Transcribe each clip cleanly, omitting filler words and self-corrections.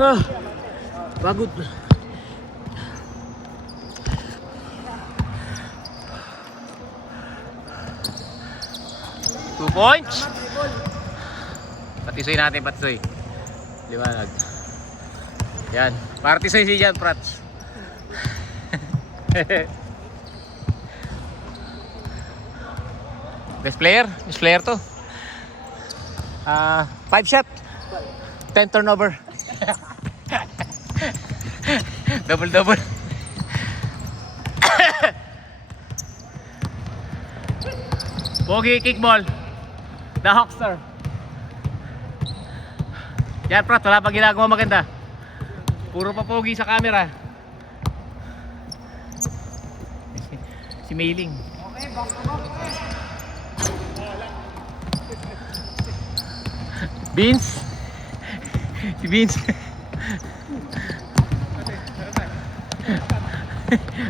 Ah, pagod. 2 points. Patisoy natin, patisoy. Liwanag. Yan. Partisoy si Jan Prats. Best player? Best player to. 5 shot. 10 turnover. Double. Pogi kickball. The Hawkster. Yan Prat, wala pa ginagawa maganda. Puro pa pogi sa camera. Si Mailing. Okay, back to back. Beans. Si Beans.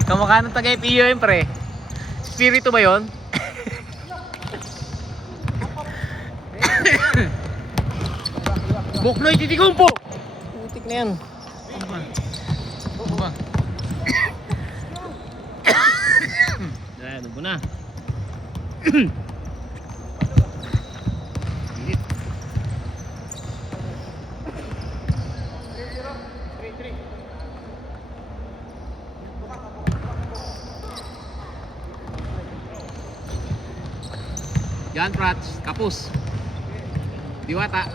Kamukha ng taga-FEO yun pre. Spirito ba yun? Buknoy titigumpo! Putik na yan. Ano ba? Ano ba na? Jan Prats, kapus. Diwata.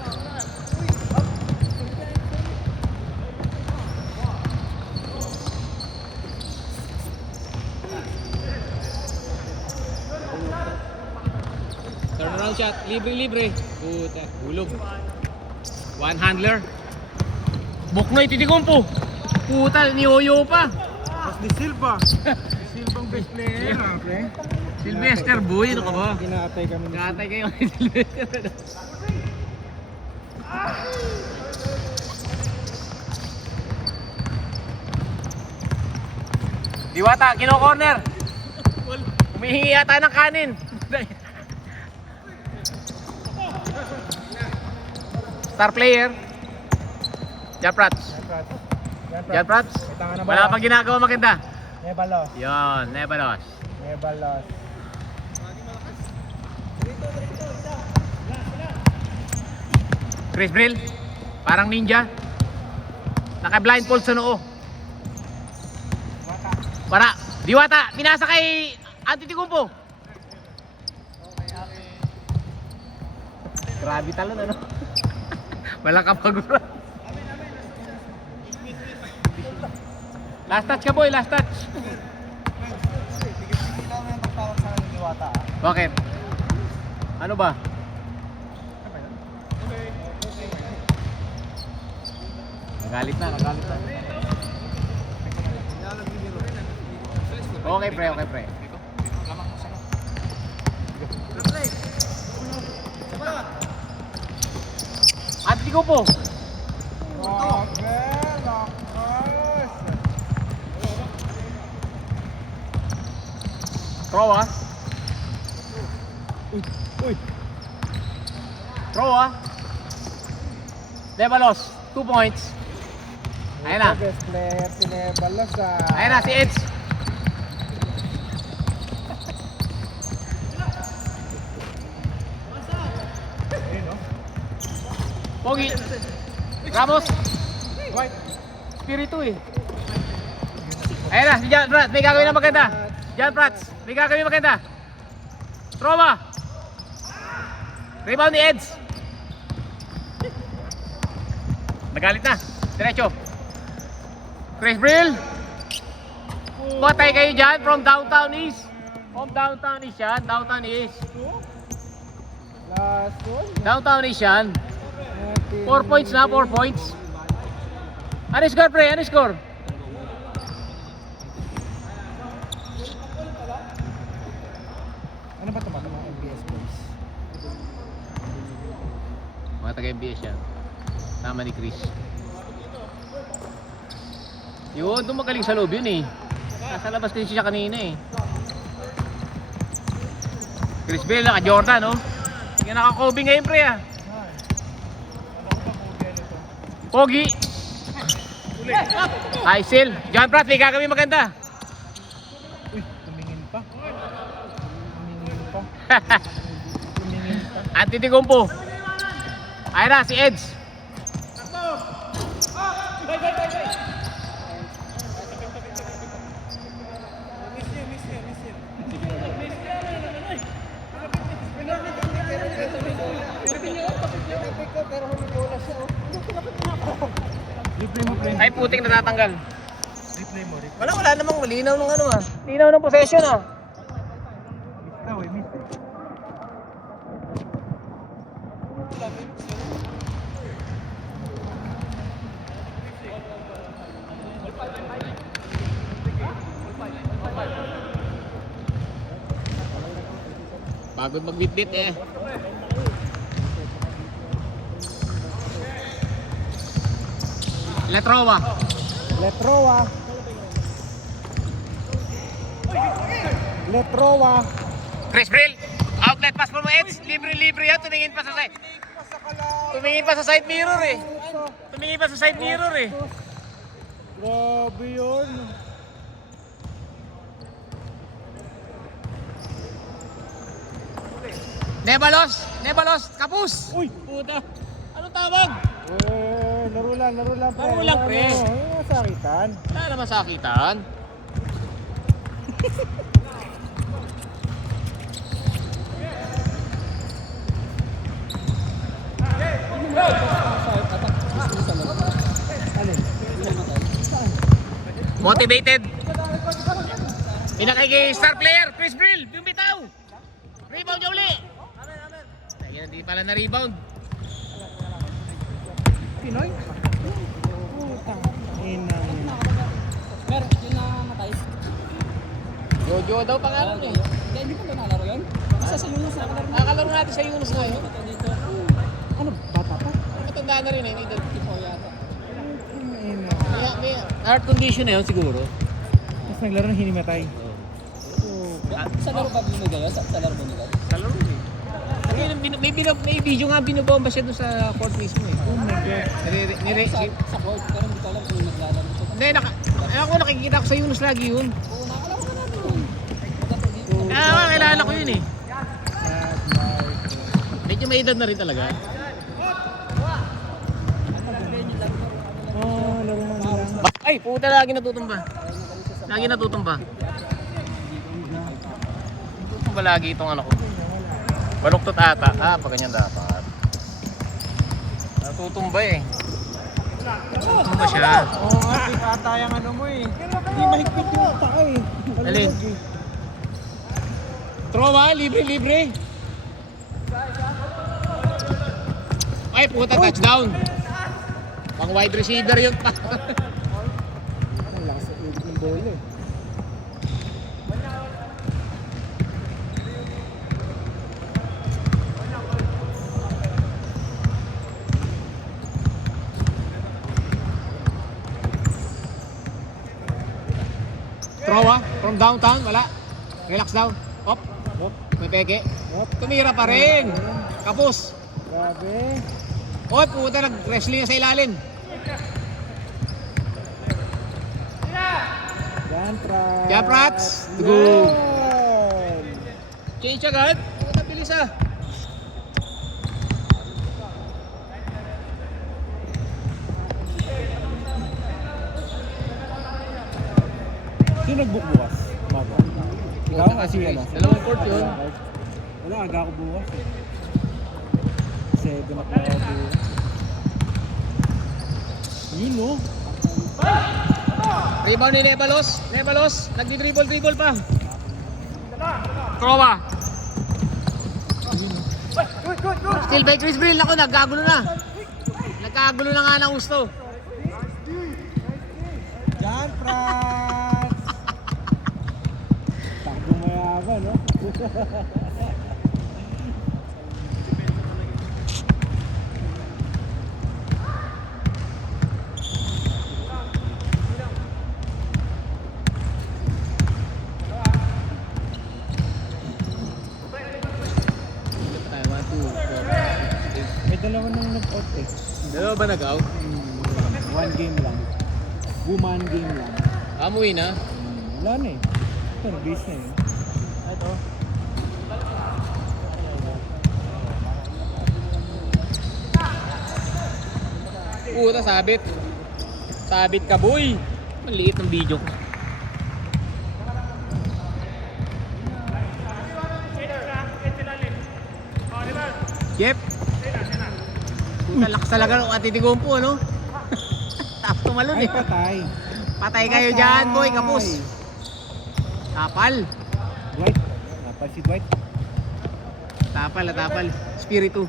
Turnaround shot, libre. Puta, hulog. One handler. Buknoy titigumpo. Puta, niyoyo pa. Mas ni Silva. Silvang best player. Okay. Sylvester boy, ano ka ba? Kinaatay kami ni Katay kayo ni Sylvester. Diwata, kino-corner. Humihingi yata ng kanin. Star player. Jan Prats. Jan Prats. Wala pang ginagawa maganda. Never lost. Yon, never lost. Never lost. Chris Brill, parang ninja. Naka-blindfold sa noo. Para, Diwata, pinasa kay Antetokounmpo. Grabe talon ano. Walang kapagura. Last touch ka boy, last touch. Hindi lang yung pagtawag sa akin ni Diwata. Bakit? Ano ba? Nagalit na. Okay pre. Antetokounmpo. Throw ah. Uy. Throw ah. Lebalos, 2 points. Ayun na. Best player si Nebalos Ayun na si Eds. Pogi. Ramos. Spiritu eh. Ayun na si Jan Prats, may gagawin na maganda. Jan Prats, may gagawin maganda. Trauma. Rebound ni Eds. Nagalit na. Diretso. Chris Brill. Patay kayo dyan from downtown east. From downtown east yan. Downtown east. last one. Downtown east yan. 4 points na, 4 points. Ano score pre? Ano score? Ano ba ito mga MBS boys? Mga taga-MBS yan. Tama ni Chris. Yun, doon magaling sa loob yun eh. Nasa labas din siya kanina eh. Chris Bell, naka-Jordan oh. Hindi naka-Kobe ngayon pre ah. Pogi. Ay, Sil. John Pratt, may gagawin maganda. Uy, tumingin pa. Tumingin pa. Tumingin pa. Antetokounmpo. Ayun na, si Eds. Replay mo, pre. Ay, puting natatanggal. Replay mo, replay. Wala namang malinaw ng ano ah. Linaw ng possession ah. Miss daw eh, miss eh. Pagod magbitbit eh. Letrowa. Letrowa. Letrowa. Chris Brill. Outlet pass for mo, Eds. Libre-libre yan. Tumingin pa sa side. Tumingin pa sa side mirror eh. Tumingin pa sa side mirror eh. Grabe yun. Nebalos. Nebalos. Kapus. Uy! Puta. Anong tawag? Laro lang, laro lang, pre. Laro lang, pre. Ano, masakitan. Wala naman sakitan. Alin? Motivated. Pinakay star player, Chris Brill, bumitaw. Rebound niya uli. Ayun, hindi pala na rebound. Pinoy? Putang ina. Meron, yun na matay. Jojo daw pangalan eh. Hindi pa doon nalaro yun? Kasi sa Yunus na kalaro na. Nakakalaro natin sa Yunus ngayon. Dito. Ano, bata pa? Matanda na rin eh. May edad. Tipo yata. Ina. May heart condition na yun siguro. Tapos naglaro ng hinimatay. Sa laro ba binigay yun? Sa laro binigay? Sa laro eh. May video nga binobomba siya doon sa court mismo eh. Oh my God. Sa court, pero hindi ko alam kung naglalaro siya. Hindi, ako nakikita ko sa Yunus lagi yun. Oo, nakalaro na natin yun. Pagdating dito. Kilala ko yun eh. Sad life. Medyo may edad na rin talaga. Oh, laro man lang. Ay, puta lagi natutumba. Lagi natutumba. Natutumba lagi itong ano ko. Baluktot ata. Pa ganyan dapat. Natutumba eh. Natutumba siya. Oo nga, ata yung ano mo eh. Hindi mahigpit yung taka eh. Alin? Balibog eh. Trowa, libre-libre. Ay, puta, touchdown. Pang wide receiver yun pa. Ang lakas sa ibig ng bola eh. Trowa, from downtown, wala. Relax down. Hop, Hop, may peke. hop. Tumira pa rin. Kapos. Grabe. Oy, puta, nag-wrestling na sa ilalim. Yan, Prats. Go. Yan. Change agad. Puta, bilis ah. Sino nag-book bukas? Umaga. Ikaw kasi ano? Dalawang court yun. Wala, aga ako bukas eh. 7 o'clock ako bukas. Yun no? Rebound ni Nebalos. Nebalos, nagdi-dribble pa. Trowa. Still by Chris Brill. Ako, nagkagulo na. Nagkagulo na nga ng gusto. Yan, Prats! Takbo mayaman, no? May dalawa nang nag-out eh. Dalawa ba nag-out? 1 game lang. Woman game lang. Amuwi na. Wala na eh. Ito, nag-base na eh. Ito. Puta, sabit. Sabit ka, boy. Maliit ng video ko. Yep. Puta, lakas talaga ng atitigumpo, ano? Tapos tumalon Ay, eh. patay. Patay kayo dyan, boy. Kapus. Tapal. Dwight. Napal si Dwight. Tapal, tapal. Spiritu.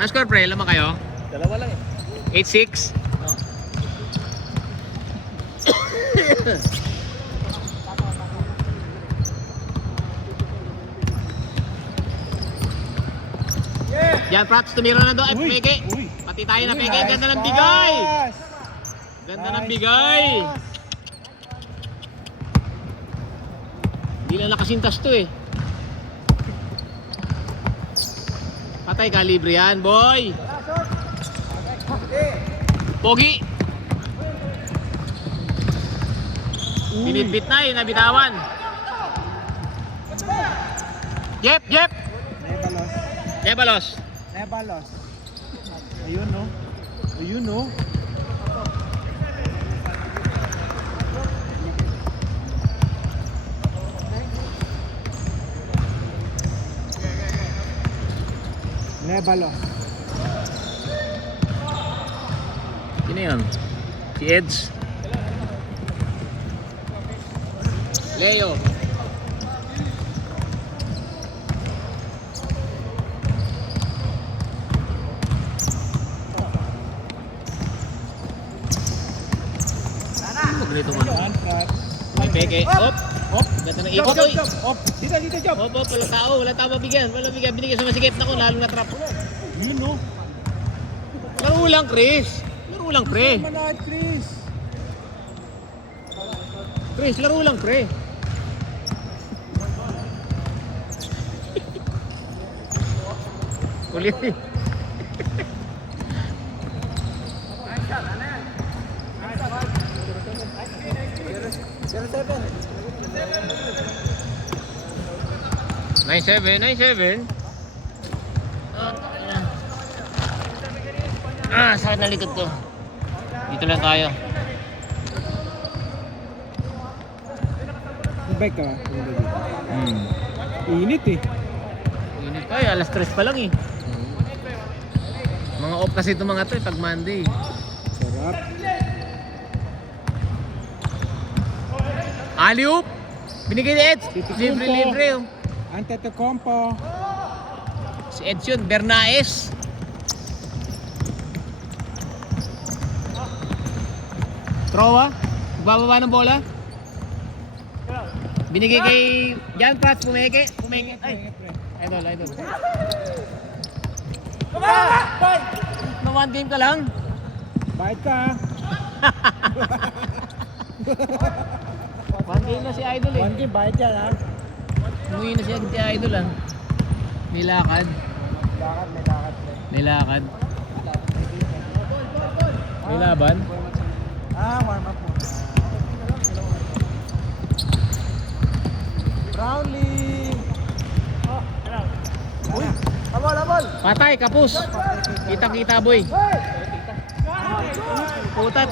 Ang score, pre? Lama kayo? Dalawa lang eh. 8-6? Yan, Prats, tumira na doon. Ay, Uy, peke. uy. Pati tayo na Uy, peke. nice Ganda ng pass. bigay. Ganda ng Nice bigay. pass. Hindi lang nakasintas to eh. Patay kalibre yan, boy. Pogi. Binitbit na yun, nabitawan. Yep, yep. Nebalos. Nebalos. Nebalos. Ayun no. Ayun no. Nebalos. Sino yun? Si Eds. Leo. Ganito mo. One shot. May peke. Op! Op! Ganda ng ikot. Oy! Op. Dito, Job. Op! Op! Walang tao. Walang tao mabigyan. Walang bigyan. Binigyan sa masikip na ko. Lalo na trap. Yun no. Laro lang, Chris. Laro lang, pre. Manad, Chris. Chris, laro lang, pre. Ulit. Nine seven. Sakit na likod ko. Dito lang tayo. Bike ka ba? Init eh. Init tayo, alas 3 pa lang eh. Mga off kasi itong mga to eh, pag Monday. Sarap. Alley-oop! Binigay ni Eds. Libre oh. Antetokounmpo. Si Eds yun, Bernaes. Trowa, bababa ng bola. Binigay kay Jan Prats, pumeke. Ay, idol. No one game ka lang. Bait ka ha. One game na si idol eh. One game, bait yan ha. Umuwi na si idol ah. May lakad. May lakad. May laban. Warm up muna. Brownlee. Uy, abol. Patay, kapus. Kita boy. Puta,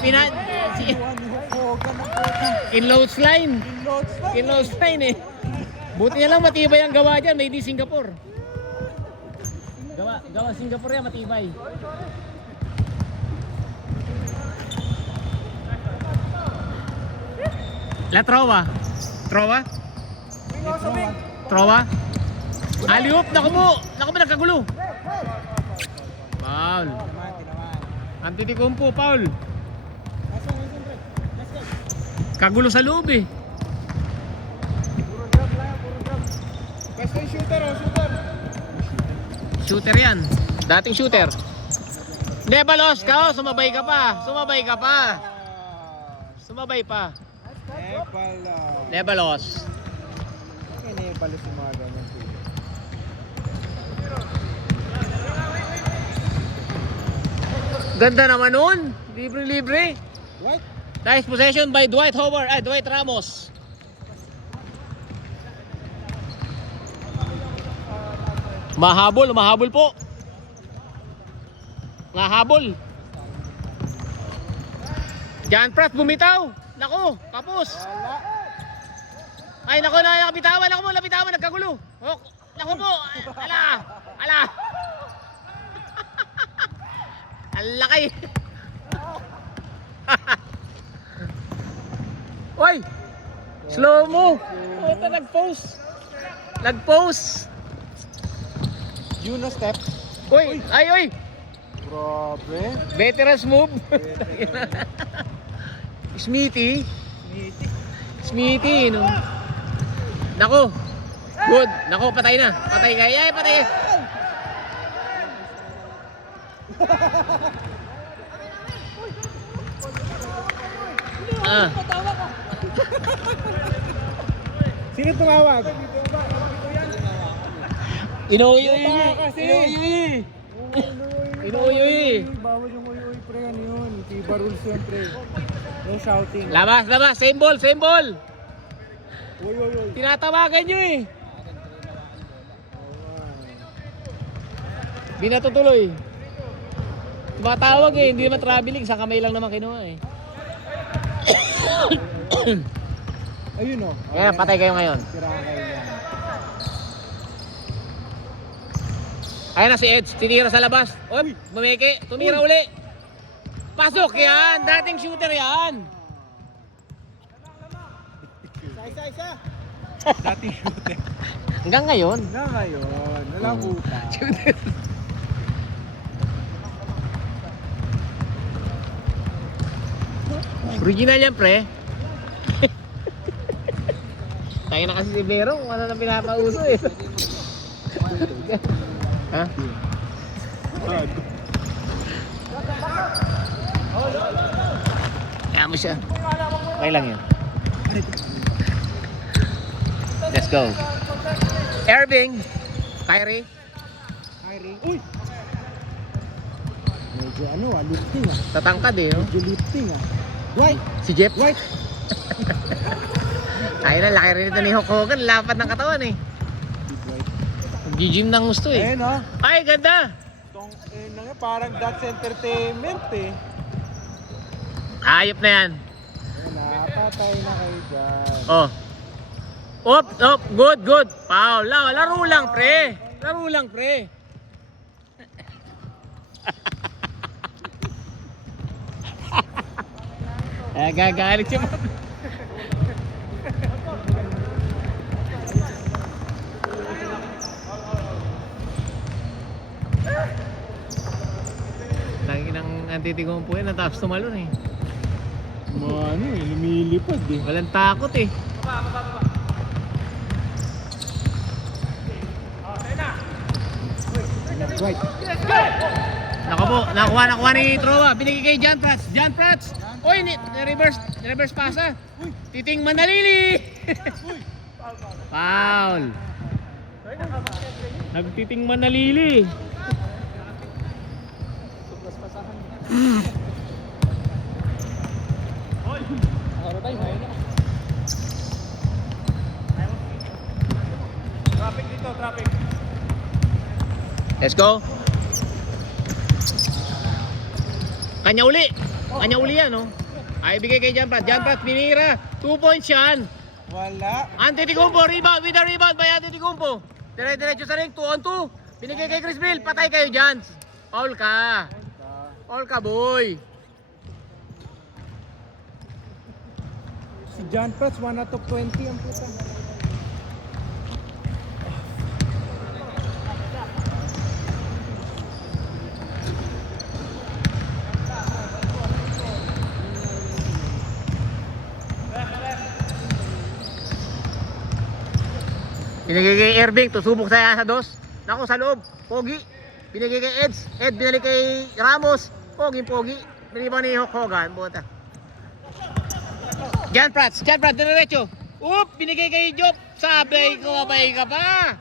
Inloads line eh. Buti na lang matibay ang gawa dyan, may di Singapore. Gawa Singapore yan, matibay. La Trowa. Trowa. Alley-oop, naku mo, nagkagulo. Foul. Antetokounmpo, foul. Kagulo sa loob eh. Basta yung shooter. Shooter yan. Dating shooter. Nebalos ka, sumabay ka pa. Sumabay pa. Nebalo. Nebalos. Nebalo si mga ganyan. Ganda naman nun. Libre-libre. What? Nice possession by Dwight Howard. Ay, Dwight Ramos. Mahabol, mahabol po. Mahabol. John Pratt bumitaw. Naku, kapos. Ay, naku, nabitawan. Naku mo, nabitawan. Nagkagulo. Oh, naku po. Ala. Ala. Ang laki. Oy! Slow mo. Ito, nag-post. Nag-post. Juno step. Oy, ay, oy. Grabe. Veterans move. Smithy. Smithy, no? Nako. Good. Nako, patay na. Patay ka. Ay, patay ka. Ah. Sino tumawag? Inuuyoy. Kasi. Inuuyoy. Inuuyoy. Bawal yung uy pre, ano yun? Kiba rules yun pre. No shouting. Labas, labas. Same ball, same ball. Uy. Tinatawagan nyo eh. Binatutuloy. Tumatawag eh, hindi naman traveling. Sa kamay lang naman kinuha eh. Ayun o. Kaya patay kayo ngayon. Tirahan kayo yan. Ayan na si Eds, tinira sa labas. Uy, bumeke, tumira uli. Pasok yan, dating shooter yan. Isa. Dating shooter. Hanggang ngayon. Na ngayon, nalabuta. Shooter. Original yan, pre. Tayo na kasi si Vero, kung ano na pinapauso eh. Ha? Kaya mo siya. Okay lang yun. Let's go. Irving. Kyrie. Uy! Medyo lifting Tatangkad eh, no? Medyo lifting Dwight! Si Jeff. Dwight! Tayo na, laki rin ito ni Hulk Hogan. Lapat ng katawan eh. Nag-gym ng gusto eh. Ayun o. Ay, ganda! Parang That's Entertainment eh. Ayop na yan. Ayun na, patay na kayo dyan. Oh. Op, good. Foul. Laro lang, pre. Laro lang, pre. Gagalit siya. Lagi ng antitigong po yan, natapos tumalon eh. Lumilipad eh. Walang takot eh. Dwight! Nako po, nakuha ni Troa. Binigay kay John Prats. John Prats! Uy, reverse pasa. Titing Manalili! Foul! Nagtiting Manalili. Traffic. Let's go. Kanya uli yan, no? Ay, bigay kay John Pratt. John Pratt, binira. 2 points yan. Wala. Antetokounmpo, rebound. With a rebound by Antetokounmpo. Dire-diretso sa ring, 2-on-2. Binigay kay Chris Brill. Patay kayo dyan. Foul ka. Foul ka, boy. Si John Prats, 1 out of 20 ang puta. Binigay kay Irving, tusubok sa dos. Nako, sa loob. Pogi. Binigay kay Eds. Ed, binalik kay Ramos. Pogi. Binibang ni Hulk Hogan. Buta. John Pratt, diretso. Binigay kay Job. Sabay ko, mabay ka pa.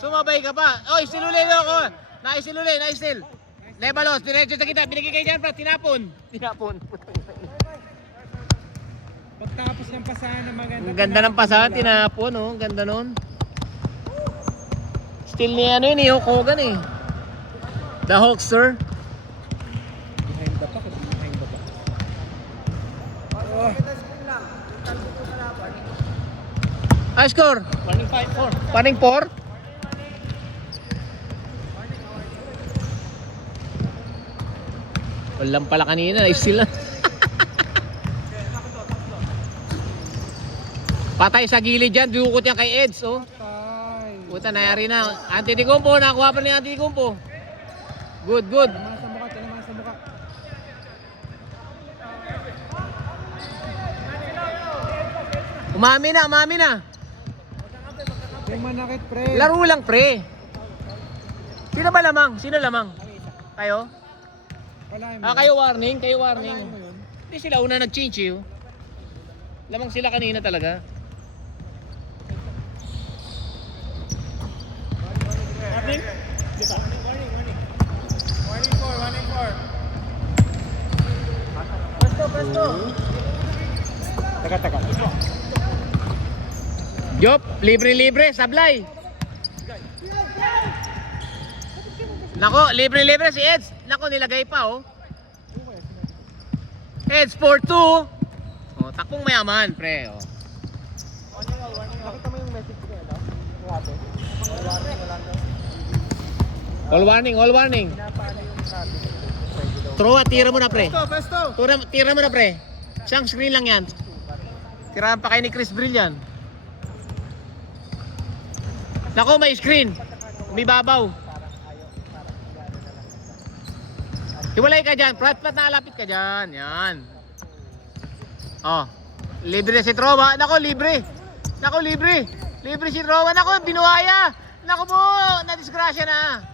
Sumabay ka pa. Oh, isiluli na ako. Naisiluli, naisil. Lebalos, diretso sa kita. Binigay kay Jan Pratt, tinapon. Tinapon. Pagtapos ng pasahan na maganda. Ang ganda ng pasahan, tinapon, oh. Ang ganda nun. Still ni ano yun, ni Hulk Hogan eh. The Hulkster. Behind the back, behind the back. Oh. High score. Warning 5-4. Paning 4. Walang pala kanina, na-steal na. Patay sa gilid dyan, dukot yan kay Eds, oh. Patay. Puta, nayari na. Antetokounmpo, nakuha pa ni Antetokounmpo. Good, good. Tinamaan sa mukha, tinamaan sa mukha. Umami na, umami na. Yung manakit, pre. Laro lang, pre. Sino ba lamang? Sino lamang? Kayo? Wala yung Kayo warning, kayo warning. Wala mo yun. Hindi sila una nag-change eh. Oh. Lamang sila kanina talaga. Taga. Jop, libre-libre, sablay. Nako, libre-libre si Eds. Nako, nilagay pa oh. Eds 4-2. Oh, takbong mayaman, pre. Oh. Nakita mo yung message ko, ano? Grabe. All warning, all warning. Pinapaano yung sabi. Throw at tira mo na, pre. Pesto! Tira mo na, pre. Isang screen lang yan. Tirahan pa kayo ni Chris Brill yan. Nako, may screen. Umibabaw. Hiwalay ka dyan. Prat, nalapit ka dyan. Yan. Oh. Libre si Trova. Nako, libre. Nako, libre. Libre si Trova. Nako, binuhaya. Nako po, nadisgrasya na.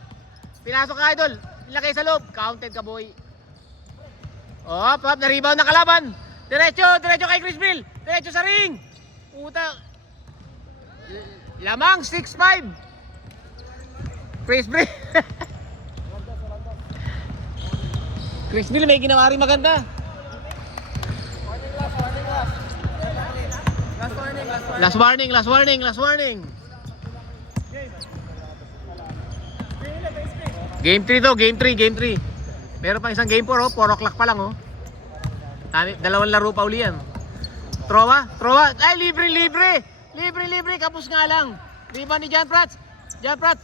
Pinasok ka, idol. Ilagay sa loob. Counted ka, boy. Oh, pop, na-rebound na kalaban. Diretso kay Chris Brill. Diretso sa ring. Puta. Lamang 6-5. Chris Brill. Chris Brill may ginawa rin maganda. Last warning. Game 3 to, game 3. Meron pang isang game 4 oh, 4 o'clock pa lang oh. Dalawang laro pa uli yan. Trova. Ay, libre. Kapos nga lang. Rebound ni Jan Pratt.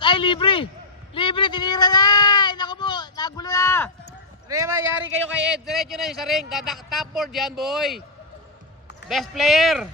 Ay, libre, tinira na. Ay, naku po, nagulo na. Rema, yari kayo kay Ed. Diretso na yung sa ring. Top board yan, boy. Best player.